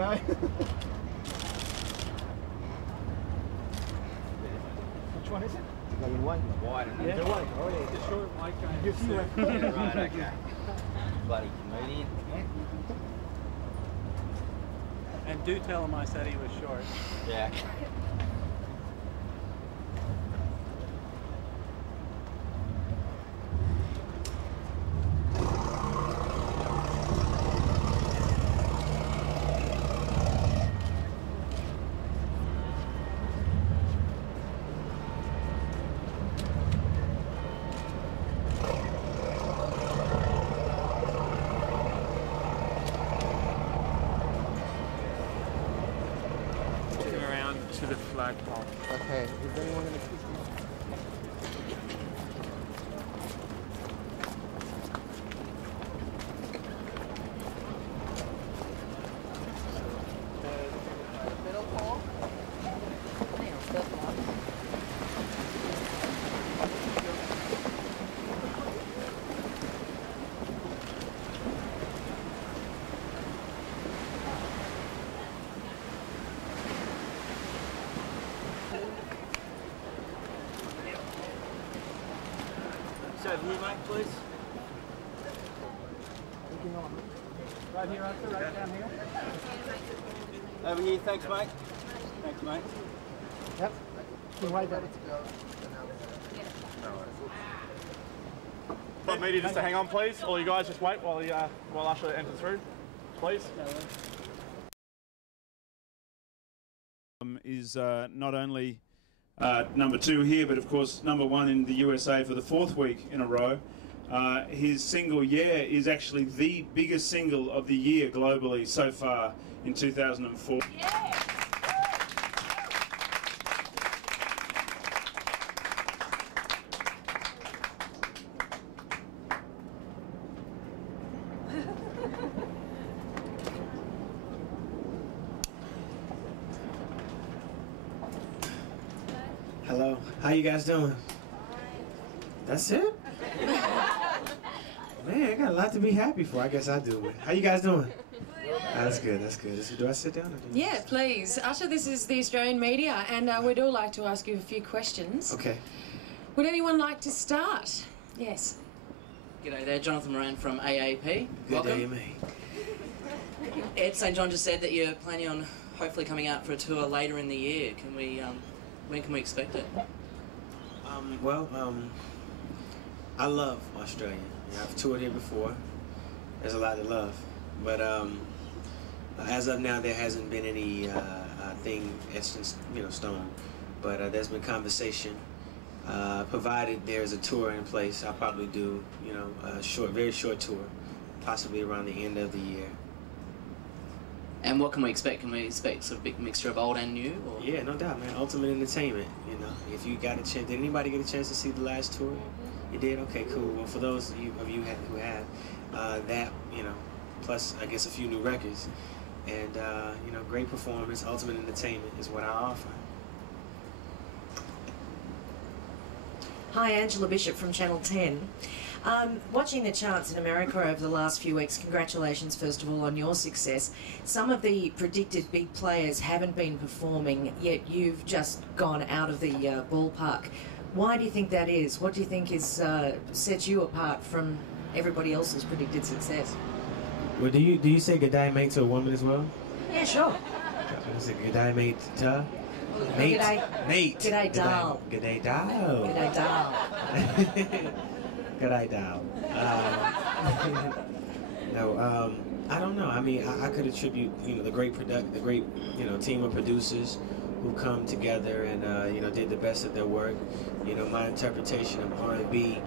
one, eh? Which one is it? Like in white. Wide. Yeah, the white. Oh yeah. The short mic. You see what? Yeah, right, okay. Bloody comedian. And do tell him I said he was short. Yeah. To the flagpole. Okay, is anyone going to keep me? Middle pole. So here, mate, please. Right here, Arthur, right down here. Over here, thanks, mate. Thanks, mate. Yep. You wait there. Want media just to hang on, please? Or you guys just wait while while Usher enters through, please. Is not only number 2 here, but of course number 1 in the USA for the 4th week in a row. His single "Yeah" is actually the biggest single of the year globally so far in 2004. Yeah. Hello, how you guys doing? That's it? Man, I got a lot to be happy for. I guess I do. How you guys doing? That's good, that's good. Do I sit down? Or do Yeah, please. Usher, this is the Australian media, and we'd all like to ask you a few questions. Okay. Would anyone like to start? Yes. G'day there, Jonathan Moran from AAP. Good Welcome. day, mate. Ed St. John just said that you're planning on hopefully coming out for a tour later in the year. Can we, when can we expect it? I love Australia. I've toured here before. There's a lot to love. But as of now, there hasn't been any thing etched in stone. But there's been conversation. Provided there's a tour in place, I'll probably do, a very short tour, possibly around the end of the year. And what can we expect? Can we expect sort of a big mixture of old and new? Or? Yeah, no doubt, man. Ultimate entertainment. If you got a chance, did anybody get a chance to see the last tour? You did? Okay, cool. Well, for those of you who have, that, plus I guess a few new records, and great performance, ultimate entertainment is what I offer. Hi, Angela Bishop from Channel 10. Watching the charts in America over the last few weeks, congratulations first of all on your success. Some of the predicted big players haven't been performing, yet you've just gone out of the ballpark. Why do you think that is? What do you think is sets you apart from everybody else's predicted success? Well, do you say good day mate to a woman as well? Yeah, sure. Is it good day mate to? Mate. Mate. G'day, doll. G'day, doll. G'day, doll. G'day, doll. No, I don't know. I mean, I could attribute, the great team of producers who come together and, did the best of their work. My interpretation of R&B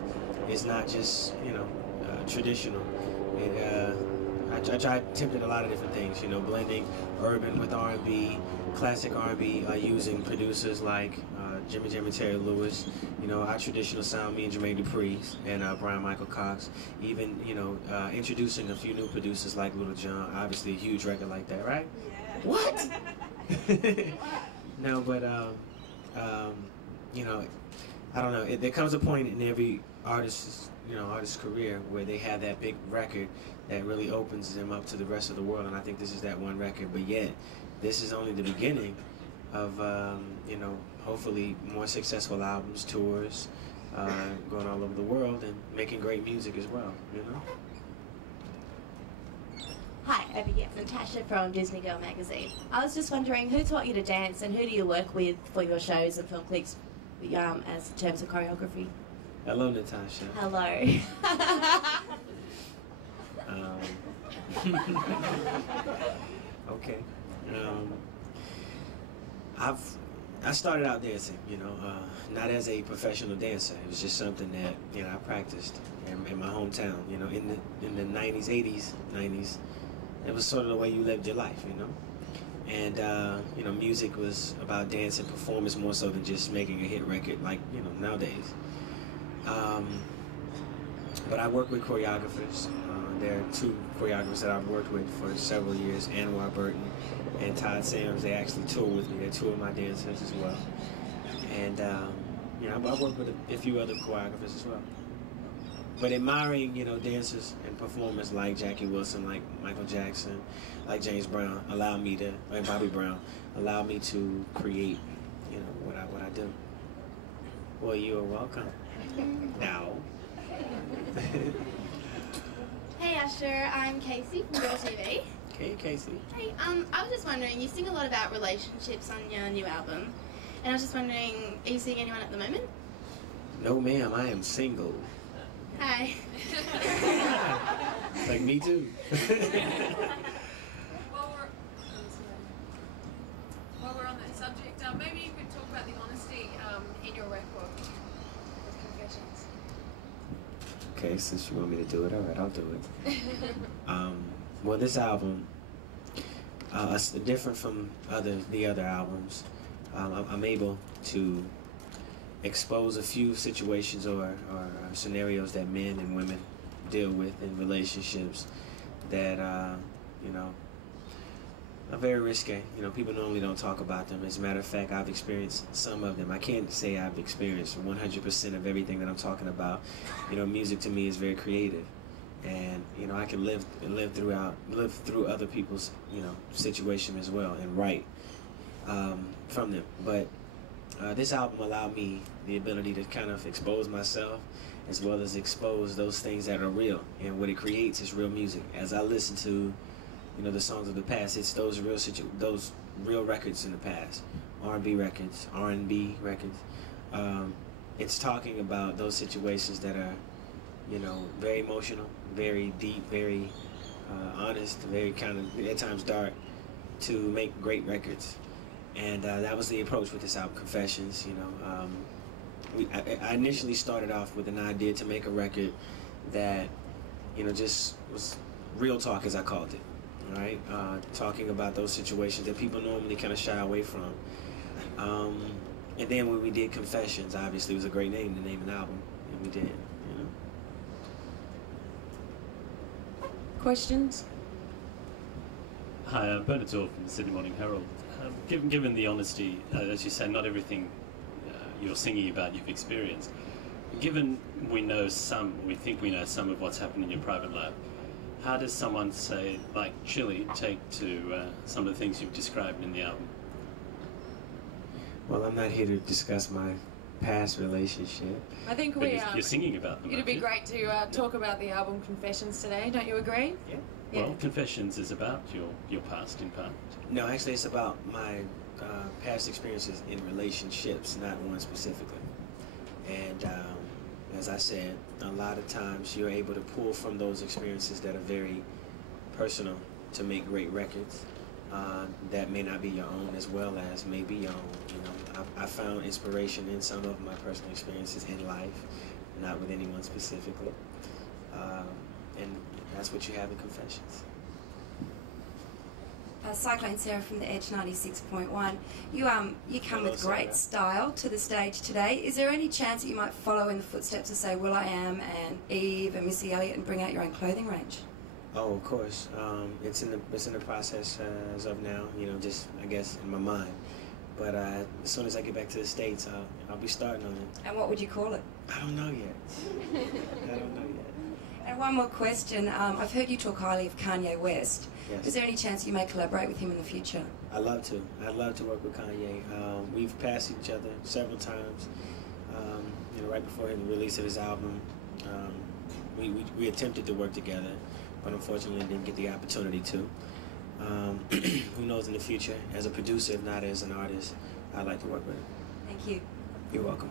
is not just, traditional. I attempted a lot of different things, blending urban with R&B, classic R&B, using producers like Jimmy Terry Lewis, our traditional sound, me and Jermaine Dupri's, and Brian Michael Cox, even, introducing a few new producers like Little John, obviously a huge record like that, right? Yeah. What? No, but, I don't know, there comes a point in every artist's, artist's career where they have that big record that really opens them up to the rest of the world, and I think this is that one record. But yet, this is only the beginning of, hopefully more successful albums, tours, going all over the world and making great music as well, Hi, over here, Natasha from Disney Girl magazine. I was just wondering, who taught you to dance and who do you work with for your shows and film clips as in terms of choreography? Hello, Natasha. Hello. Okay. I started out dancing, not as a professional dancer. It was just something that, I practiced in my hometown, in the 90s, 80s, 90s. It was sort of the way you lived your life, And, music was about dance and performance more so than just making a hit record like, nowadays. But I work with choreographers. There are two choreographers that I've worked with for several years, Anwar Burton and Todd Sams. They actually tour with me. They're two of my dancers as well. And, I work with a few other choreographers as well. But admiring, dancers and performers like Jackie Wilson, like Michael Jackson, like James Brown, and Bobby Brown, allow me to create, what I do. Well, you are welcome. Now. Hey Usher, I'm Casey from Girl TV. Hey Casey. Hey, I was just wondering, you sing a lot about relationships on your new album, and I was just wondering, are you seeing anyone at the moment? No ma'am, I am single. Hi. Like me too. While we're on that subject, maybe you could talk about the honesty in your record with Confessions. Okay, since you want me to do it, all right, I'll do it. Well, this album, it's different from the other albums. I'm able to expose a few situations or scenarios that men and women deal with in relationships that, are very risque. People normally don't talk about them. As a matter of fact, I've experienced some of them. I can't say I've experienced 100% of everything that I'm talking about. Music to me is very creative. And, I can live through other people's, situation as well and write from them. But this album allowed me the ability to kind of expose myself as well as expose those things that are real. And what it creates is real music. As I listen to, the songs of the past, it's those real records in the past, R&B records, it's talking about those situations that are, very emotional, very deep, very honest, very kind of at times dark, to make great records. And that was the approach with this album, Confessions. I initially started off with an idea to make a record that, just was real talk, as I called it. All right, talking about those situations that people normally kind of shy away from. And then when we did Confessions, obviously it was a great name to name an album, and we did. Questions? Hi, I'm Bernard Orr from the Sydney Morning Herald. Given the honesty, as you say, not everything you're singing about you've experienced. Given we think we know some of what's happened in your private life, how does someone, say, like Chilli, take to some of the things you've described in the album? Well, I'm not here to discuss my past relationship. I think you're singing about them. It'd be great to talk about the album Confessions today. Don't you agree? Yeah. Well, Confessions is about your past, in part. No, actually, it's about my past experiences in relationships, not one specifically. And as I said, a lot of times you're able to pull from those experiences that are very personal to make great records that may not be your own as well as may be your own. I found inspiration in some of my personal experiences in life, not with anyone specifically. And that's what you have in Confessions. Cyclone Sarah from the Edge 96.1. You come with great style to the stage today. Is there any chance that you might follow in the footsteps of, say, will.i.am and Eve and Missy Elliott and bring out your own clothing range? Oh, of course. It's in the process as of now. Just I guess in my mind. But as soon as I get back to the States, I'll be starting on it. And what would you call it? I don't know yet. I don't know yet. And one more question. I've heard you talk highly of Kanye West. Yes. Is there any chance you may collaborate with him in the future? I'd love to. I'd love to work with Kanye. We've passed each other several times. Right before the release of his album, we attempted to work together, but unfortunately didn't get the opportunity to. Who knows in the future? As a producer, if not as an artist, I'd like to work with him. Thank you. You're welcome.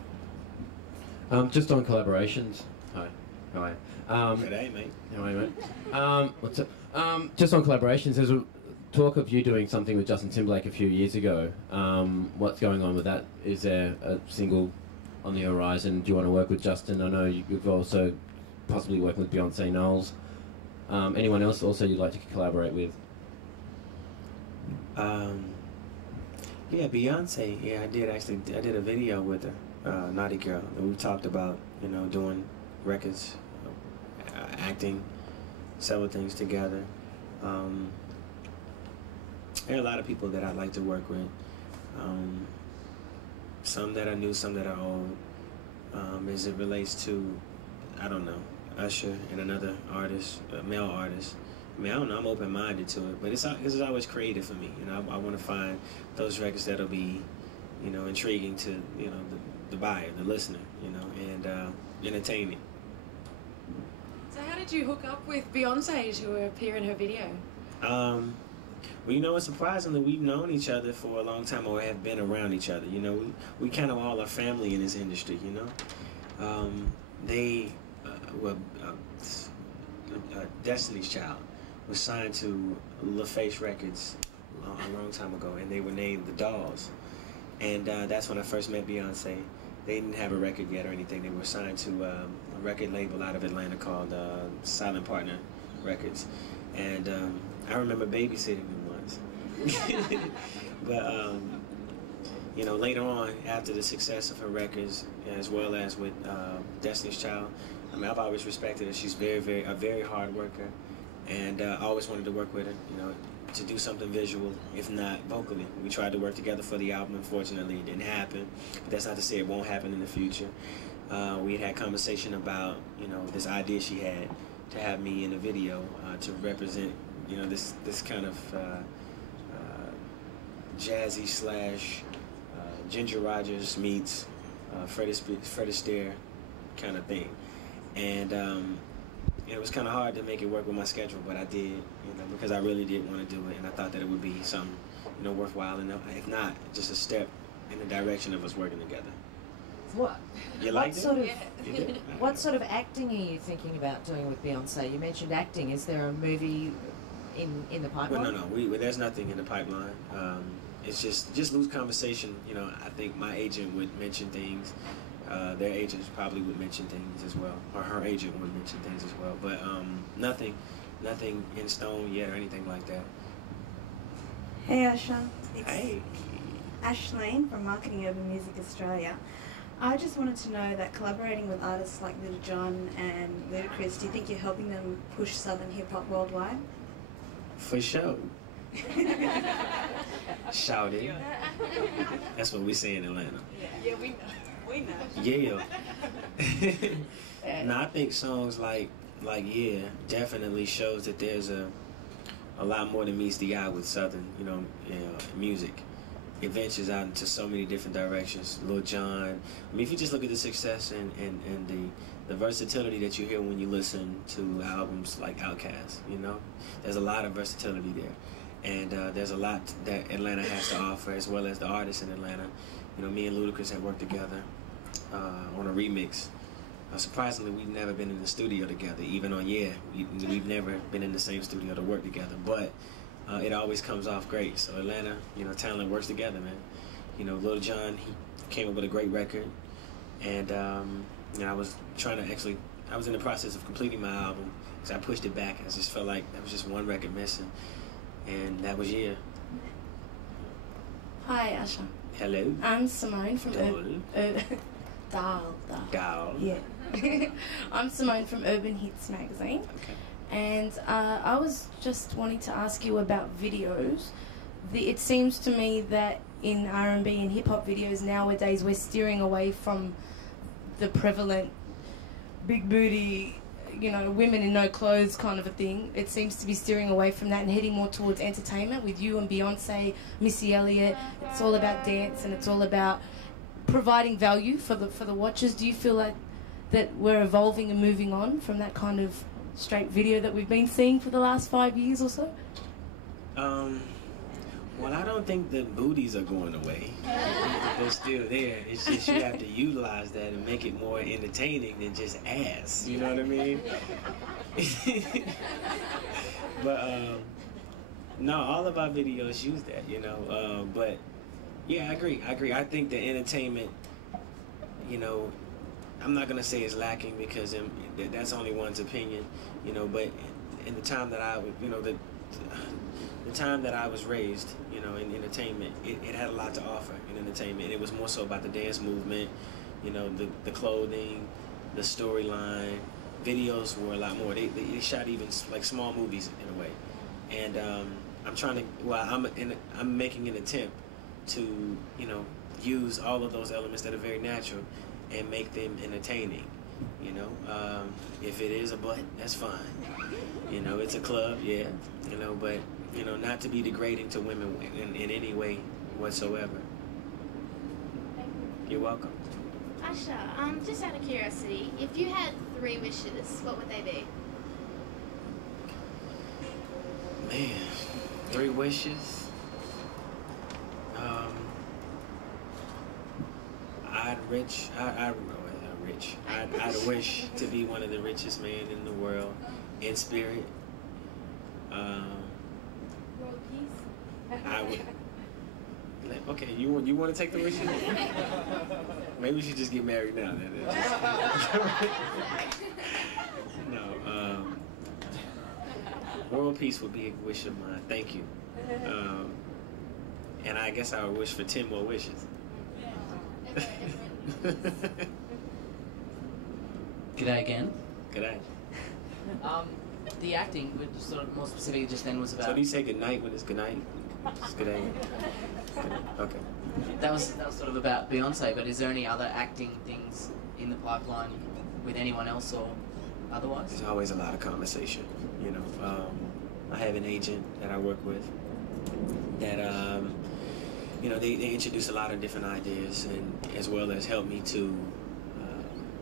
Just on collaborations. Hi. How are you? Good day, mate. How are you, mate? What's up? Just on collaborations, there's a talk of you doing something with Justin Timberlake a few years ago. What's going on with that? Is there a single on the horizon? Do you want to work with Justin? I know you've also possibly working with Beyonce Knowles. Anyone else also you'd like to collaborate with? Yeah, Beyonce. Yeah, I did a video with her, Naughty Girl, and we talked about doing records, acting, several things together. There are a lot of people that I'd like to work with. Some that are new, some that are old. As it relates to, I don't know, Usher and another artist, a male artist. I mean, I don't know, I'm open-minded to it, but it's always creative for me. I want to find those records that'll be, intriguing to, the buyer, the listener, and entertaining. So how did you hook up with Beyonce to appear in her video? Well, surprisingly, we've known each other for a long time, or have been around each other. We kind of all are family in this industry, Destiny's Child was signed to LaFace Records a long time ago, and they were named the Dolls. And that's when I first met Beyonce. They didn't have a record yet or anything. They were signed to a record label out of Atlanta called Silent Partner Records. And I remember babysitting them once. But, later on, after the success of her records, as well as with Destiny's Child, I've always respected her. She's a very hard worker. And I always wanted to work with her, to do something visual, if not vocally. We tried to work together for the album. Unfortunately, it didn't happen. But that's not to say it won't happen in the future. We had conversation about, this idea she had to have me in a video to represent, this kind of jazzy slash Ginger Rogers meets Fred Astaire kind of thing. And it was kind of hard to make it work with my schedule, but I did, because I really did want to do it, and I thought that it would be something, worthwhile, and if not, just a step in the direction of us working together. What? You like What sort of acting are you thinking about doing with Beyonce? You mentioned acting. Is there a movie in the pipeline? Well, no. There's nothing in the pipeline. It's just loose conversation. I think my agent would mention things. Their agents probably would mention things as well, or her agent would mention things as well. But nothing in stone yet or anything like that. Hey Asha, it's Hey. Ashleen from Marketing Urban Music Australia. I just wanted to know that collaborating with artists like Little John and Ludacris, do you think you're helping them push Southern hip hop worldwide? For sure. Shout it. That's what we say in Atlanta. Yeah, we know. Yeah. No, I think songs like Yeah definitely shows that there's a lot more than meets the eye with Southern, music. It ventures out into so many different directions. Lil Jon. I mean, if you just look at the success and the versatility that you hear when you listen to albums like Outkast, there's a lot of versatility there. And there's a lot that Atlanta has to offer, as well as the artists in Atlanta. Me and Ludacris have worked together on a remix. Surprisingly, we've never been in the studio together, even on Yeah. We've never been in the same studio to work together, but it always comes off great. So Atlanta, talent works together, man. Lil Jon, he came up with a great record, and I was I was in the process of completing my album, because I pushed it back. I just felt like there was just one record missing, and that was Yeah. Hi Asha. Hello. I'm Simone from Doll. Yeah. I'm Simone from Urban Hits magazine. Okay. And I was just wanting to ask you about videos. It seems to me that in R&B and hip hop videos nowadays, we're steering away from the prevalent big booty, you know, women in no clothes kind of a thing. It seems to be steering away from that and heading more towards entertainment with you and Beyonce, Missy Elliott. It's all about dance and it's all about providing value for the watchers. Do you feel like that we're evolving and moving on from that kind of straight video that we've been seeing for the last 5 years or so? Well, I don't think the booties are going away. They're still there. It's just you have to utilize that and make it more entertaining than just ass. You know what I mean? But no, all of our videos use that, you know. But yeah, I agree. I think the entertainment, you know, I'm not gonna say it's lacking because that's only one's opinion, you know. But in the time that I, you know, the time that I was raised, you know, in entertainment, it had a lot to offer in entertainment. It was more so about the dance movement, you know, the clothing, the storyline. Videos were a lot more. They shot even like small movies in a way. And I'm trying to, well, I'm making an attempt to, you know, use all of those elements that are very natural and make them entertaining. You know, if it is a butt, that's fine. You know, it's a club, yeah. You know, but you know, not to be degrading to women in any way whatsoever. You're welcome. Usher, just out of curiosity, if you had 3 wishes, what would they be? Man, 3 wishes. I'd wish to be one of the richest men in the world, in spirit. World peace? I would. Okay, you want to take the wishes? Maybe we should just get married now. Then. No. World peace would be a wish of mine. Thank you. And I guess I would wish for 10 more wishes. G'day again. G'day. The acting, which sort of more specifically just then was about. So do you say good night when it's good night? Just good day. Okay. That was sort of about Beyonce, but is there any other acting things in the pipeline with anyone else or otherwise? There's always a lot of conversation. You know, I have an agent that I work with that you know, they introduce a lot of different ideas and as well as help me to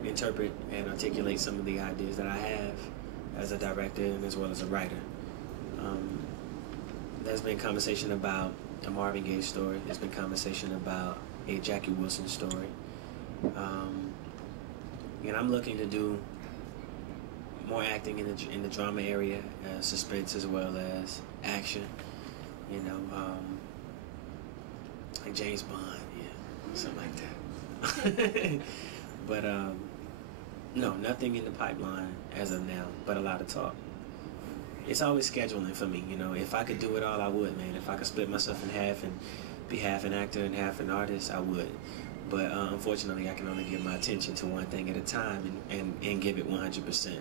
interpret and articulate some of the ideas that I have as a director and as well as a writer. There's been conversation about a Marvin Gaye story. There's been conversation about a Jackie Wilson story. And I'm looking to do more acting in the drama area, suspense as well as action. You know, like James Bond, yeah, something like that. But no, nothing in the pipeline as of now, but a lot of talk. It's always scheduling for me, you know. If I could do it all, I would, man. If I could split myself in half and be half an actor and half an artist, I would. But unfortunately, I can only give my attention to one thing at a time and give it 100%.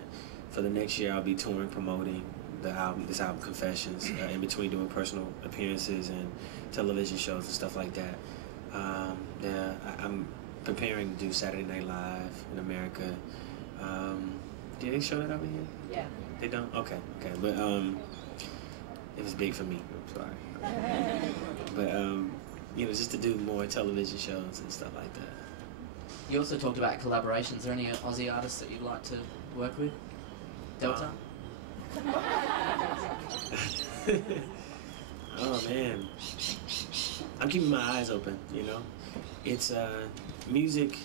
For the next year, I'll be touring, promoting this album Confessions, in between doing personal appearances and television shows and stuff like that. I'm preparing to do Saturday Night Live in America. Do they show that over here? Yeah. They don't? Okay, okay. But it was big for me. I'm sorry. But you know, just to do more television shows and stuff like that. You also talked about collaborations. Is there any Aussie artists that you'd like to work with? Delta? Oh man, I'm keeping my eyes open. You know, it's music.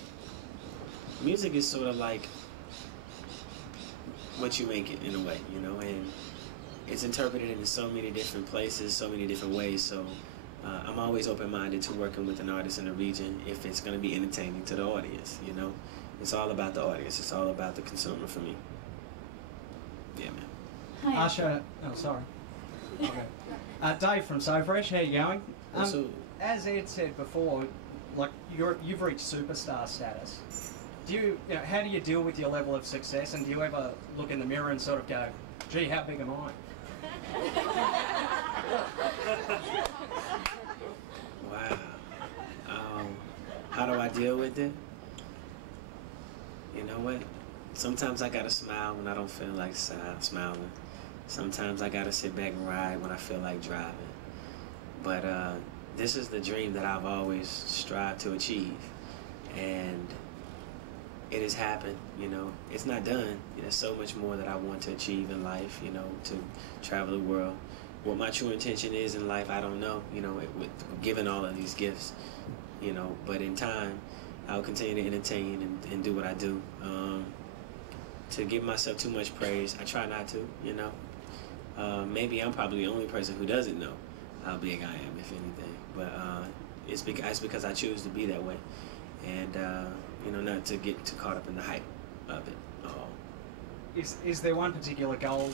Music is sort of like what you make it in a way, you know, and it's interpreted in so many different places, so many different ways. So I'm always open-minded to working with an artist in a region if it's going to be entertaining to the audience. You know, it's all about the audience. It's all about the consumer for me. Yeah, man. Hi. Usher, oh sorry. Okay. Dave from So Fresh, how you going? As Ed said before, like you've reached superstar status. Do you know, how do you deal with your level of success, and do you ever look in the mirror and sort of go, gee, how big am I? Wow. How do I deal with it? You know what? Sometimes I gotta smile when I don't feel like smiling. Sometimes I gotta sit back and ride when I feel like driving. But this is the dream that I've always strived to achieve. And it has happened, you know. It's not done. There's so much more that I want to achieve in life, you know, to travel the world. What my true intention is in life, I don't know, you know, with given all of these gifts, you know. But in time, I'll continue to entertain and do what I do. To give myself too much praise, I try not to, you know. Maybe I'm probably the only person who doesn't know how big I am, if anything. But it's because I choose to be that way. And, you know, not to get too caught up in the hype of it all. Is there one particular goal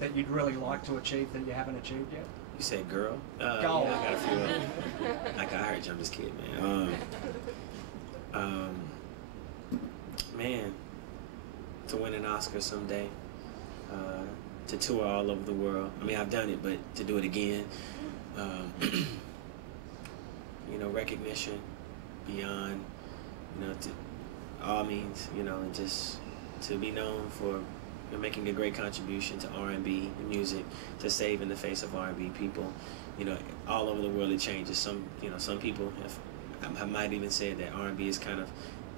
that you'd really like to achieve that you haven't achieved yet? You said girl? Goal. Yeah, I got a few of them. Like, I heard you, I'm just kidding, man. Man, to win an Oscar someday, to tour all over the world. I mean, I've done it, but to do it again. You know, recognition beyond, you know, to all means, you know, and just to be known for making a great contribution to R&B music, to saving the face of R&B people. You know, all over the world it changes. Some people I might even say that R&B is kind of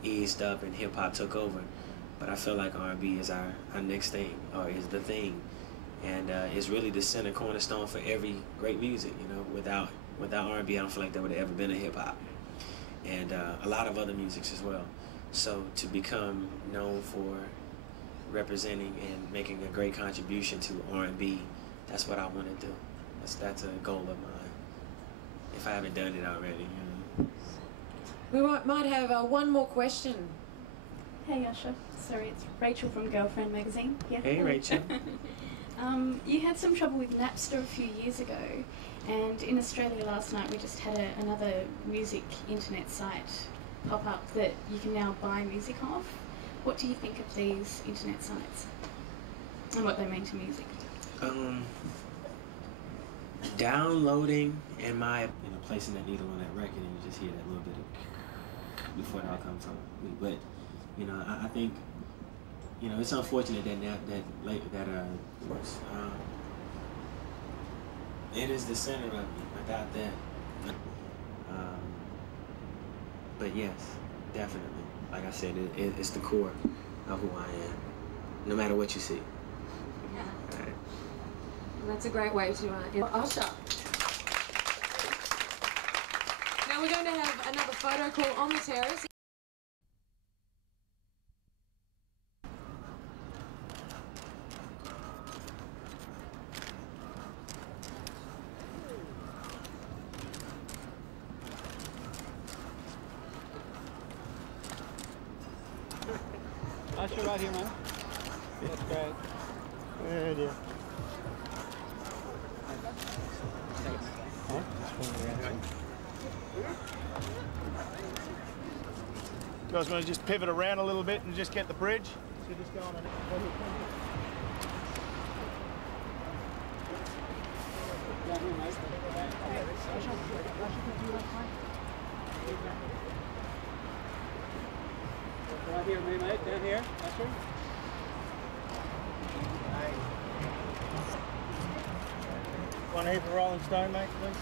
eased up and hip hop took over, but I feel like R&B is our next thing, or is the thing, and it's really the center cornerstone for every great music. You know, without R&B, I don't feel like there would have ever been a hip hop, and a lot of other musics as well. So to become known for representing and making a great contribution to R&B, that's what I want to do. That's a goal of mine, if I haven't done it already. You know. We might have one more question. Hey Usher, sorry, it's Rachel from Girlfriend magazine. Yeah. Hey Rachel. You had some trouble with Napster a few years ago, and in Australia last night we just had another music internet site pop up that you can now buy music off. What do you think of these internet sites and what they mean to music? Downloading and placing that needle on that record, and you just hear that little bit of before it all comes home. But you know, I think, you know, it's unfortunate it is the center of me. Without that, but yes, definitely. Like I said, it's the core of who I am, no matter what you see. Yeah. Right. Well, that's a great way to end Usher. Now we're going to have another photo call on the terrace. Usher right here, man. That's great. Good idea. You guys want to just pivot around a little bit and just get the bridge? So just go on and Right here, mate, down here, Usher. Want to hit the Rolling Stone, mate, please?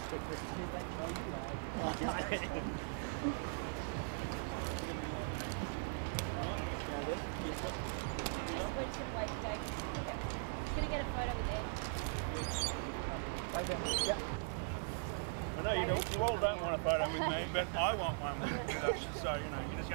I know you all don't want a photo with me, but I want one with Usher, so you know, you just